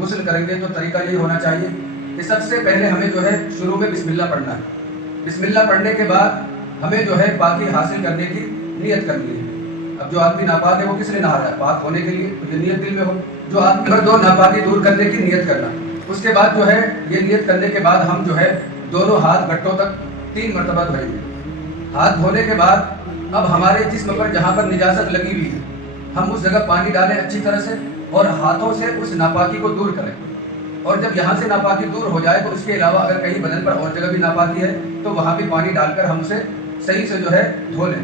غسل کریں گے تو طریقہ یہ ہونا چاہیے کہ سب سے پہلے ہمیں جو ہے شروع میں بسم اللہ پڑھنا ہے. بسم اللہ پڑھنے کے بعد ہمیں جو ہے پاکی حاصل کرنے کی نیت کرنی ہے. اب جو آدمی ناپاک ہے وہ کس لیے نہا رہا ہے؟ پاک ہونے کے لیے. تو یہ نیت دل میں ہو. جو آدمی پر دو ناپاکی دور کرنے کی نیت کرنا. اس کے بعد جو ہے یہ نیت کرنے کے بعد ہم جو ہے دونوں ہاتھ گھٹوں تک 3 مرتبہ دھوئیں گے. ہاتھ دھونے کے بعد اب ہمارے جسم پر جہاں پر نجاست لگی ہوئی ہے ہم اس جگہ پانی ڈالیں اچھی طرح سے اور ہاتھوں سے اس ناپاکی کو دور کریں. اور جب یہاں سے ناپاکی دور ہو جائے تو اس کے علاوہ اگر کہیں بدن پر اور جگہ بھی ناپاکی ہے تو وہاں بھی پانی ڈال کر ہم اسے صحیح سے جو ہے دھو لیں.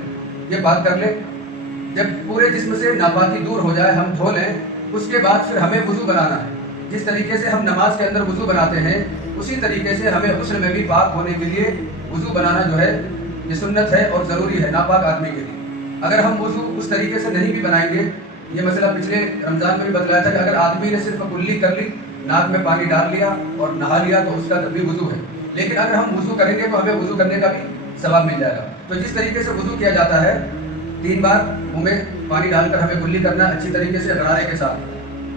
یہ بات کر لیں. جب پورے جسم سے ناپاکی دور ہو جائے ہم دھو لیں. اس کے بعد پھر ہمیں وضو بنانا ہے. جس طریقے سے ہم نماز کے اندر وضو بناتے ہیں اسی طریقے سے ہمیں غسل میں بھی پاک ہونے کے لیے وضو بنانا جو ہے یہ سنت ہے اور ضروری ہے ناپاک آدمی کے لیے. اگر ہم وضو اس طریقے سے نہیں بھی بنائیں گے، یہ مسئلہ پچھلے رمضان میں بھی بتلایا تھا کہ اگر آدمی نے صرف کلی کر لی، ناک میں پانی ڈال لیا اور نہا لیا تو اس کا تب بھی وضو ہے. لیکن اگر ہم وضو کریں گے تو ہمیں وضو کرنے کا بھی ثواب مل جائے گا. تو جس طریقے سے وضو کیا جاتا ہے 3 بار منہ میں پانی ڈال کر ہمیں کلی کرنا اچھی طریقے سے غرارے کے ساتھ.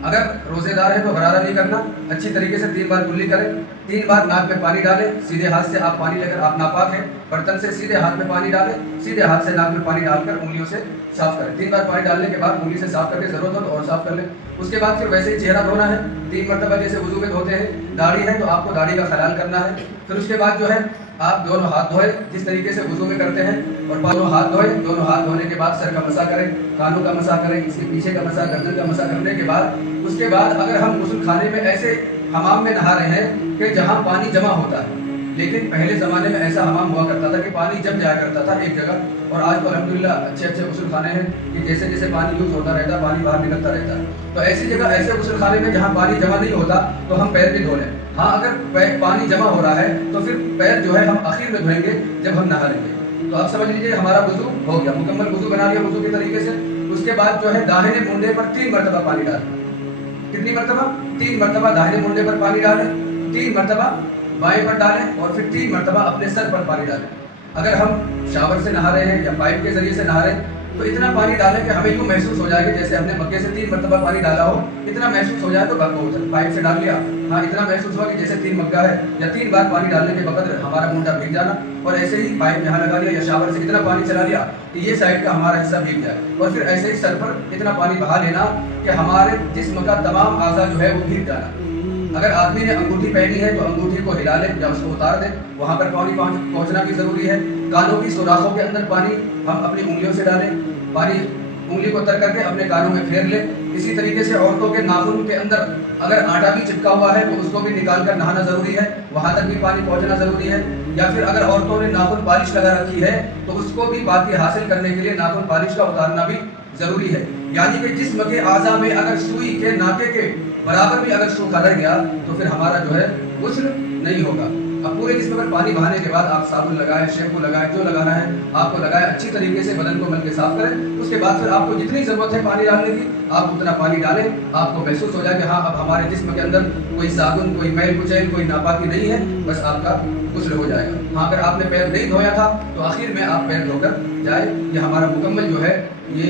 اگر روزے دار ہے تو غرارہ نہیں کرنا، اچھی طریقے سے 3 بار کلی کریں. 3 بار ناک میں پانی ڈالیں. سیدھے ہاتھ سے آپ پانی لے کر، آپ ناپاک ہیں، برتن سے سیدھے ہاتھ میں پانی ڈالیں. سیدھے ہاتھ سے ناک میں پانی ڈال کر انگلیوں سے صاف کریں. 3 بار پانی ڈالنے کے بعد انگلی سے صاف کر کے ضرورت ہو تو اور صاف کر لیں. اس کے بعد پھر ویسے ہی چہرہ دھونا ہے 3 مرتبہ جیسے وضو میں دھوتے ہیں. داڑھی ہے تو آپ کو داڑھی کا خلال کرنا ہے. پھر اس کے بعد جو ہے آپ دونوں ہاتھ دھوئیں جس طریقے سے وضو میں کرتے ہیں اور دونوں ہاتھ دھوئیں. دونوں ہاتھ دھونے کے بعد سر کا مسح کریں، کانوں کا مسح کریں، اس کے پیچھے کا مسح، گردن کا مسح کرنے کے بعد اس کے بعد اگر ہم غسل خانے میں ایسے حمام میں نہا رہے ہیں کہ جہاں پانی جمع ہوتا ہے، لیکن پہلے زمانے میں ایسا حمام ہوا کرتا تھا کہ پانی جم جایا کرتا تھا ایک جگہ، اور آج تو الحمدللہ اچھے غسل خانے ہیں کہ جیسے جیسے پانی یوز ہوتا رہتا ہے پانی باہر نکلتا رہتا ہے. تو ایسی جگہ ایسے غسل خانے میں جہاں پانی جمع نہیں ہوتا تو ہم پیر بھی دھو لیں. ہاں اگر پانی جمع ہو رہا ہے تو پھر پیر جو ہے ہم اخیر میں دھوئیں گے جب ہم نہا لیں گے. تو آپ سمجھ لیجیے ہمارا وضو ہو گیا، مکمل وضو بنا لیا وضو کے طریقے سے. اس کے بعد جو ہے داہنے منڈے پر 3 مرتبہ پانی ڈالیں. کتنی مرتبہ؟ 3 مرتبہ داہنے منڈے پر پانی ڈالیں، 3 مرتبہ بائیں پر ڈالیں اور پھر 3 مرتبہ اپنے سر پر پانی ڈالیں. اگر ہم شاور سے نہا رہے ہیں یا پائپ کے ذریعے سے نہا رہے ہیں تو اتنا پانی ڈالیں کہ ہمیں یوں محسوس ہو جائے کہ جیسے ہم نے مکے سے 3 مرتبہ پانی ڈالا ہو. اتنا محسوس ہو جائے تو پائپ سے ڈال لیا، ہاں اتنا محسوس ہوا کہ جیسے 3 مگا ہے، یا 3 بار پانی ڈالنے کے وقت ہمارا منڈا بھیگ جانا. اور ایسے ہی پائپ یہاں لگا لیا یا شاور سے اتنا پانی چلا لیا کہ یہ سائڈ کا ہمارا حصہ بھیگ جائے. اور پھر ایسے ہی سر پر اتنا پانی بہا لینا کہ ہمارے جسم کا تمام اعضاء جو ہے وہ بھیگ جانا. اگر آدمی نے انگوٹھی پہنی ہے تو انگوٹھی کو ہلا لیں یا اس کو اتار دیں، وہاں پر پانی پہنچنا بھی ضروری ہے. کانوں کی سوراخوں کے اندر پانی ہم اپنی انگلیوں سے ڈالیں. پانی انگلی کو تر کر کے اپنے کانوں میں پھیر لیں. اسی طریقے سے عورتوں کے ناخن کے اندر اگر آٹا بھی چپکا ہوا ہے تو اس کو بھی نکال کر نہانا ضروری ہے، وہاں تک بھی پانی پہنچنا ضروری ہے. یا پھر اگر عورتوں نے ناخن پالش لگا رکھی ہے تو اس کو بھی پاکی حاصل کرنے کے لیے ناخن پالش کا اتارنا بھی ضروری ہے. یعنی کہ جسم کے اعضاء میں اگر سوئی کے ناکے کے برابر بھی اگر سوکھا رہ گیا تو پھر ہمارا جو ہے غسل نہیں ہوگا. اب پورے جسم پر پانی بہانے کے بعد آپ صابن لگائیں، شیمپو لگائیں، جو لگانا ہے آپ کو لگائیں. اچھی طریقے سے بدن کو مل کے صاف کریں. اس کے بعد پھر آپ کو جتنی ضرورت ہے پانی ڈالنے کی آپ اتنا پانی ڈالیں. آپ کو محسوس ہو جائے کہ ہاں اب ہمارے جسم کے اندر کوئی صابن، کوئی میل کچیل، کوئی ناپاکی نہیں ہے، بس آپ کا غسل ہو جائے گا. ہاں اگر آپ نے پیر نہیں دھویا تھا تو آخر میں آپ پیر دھو کر جائیں. یہ ہمارا مکمل جو ہے یہ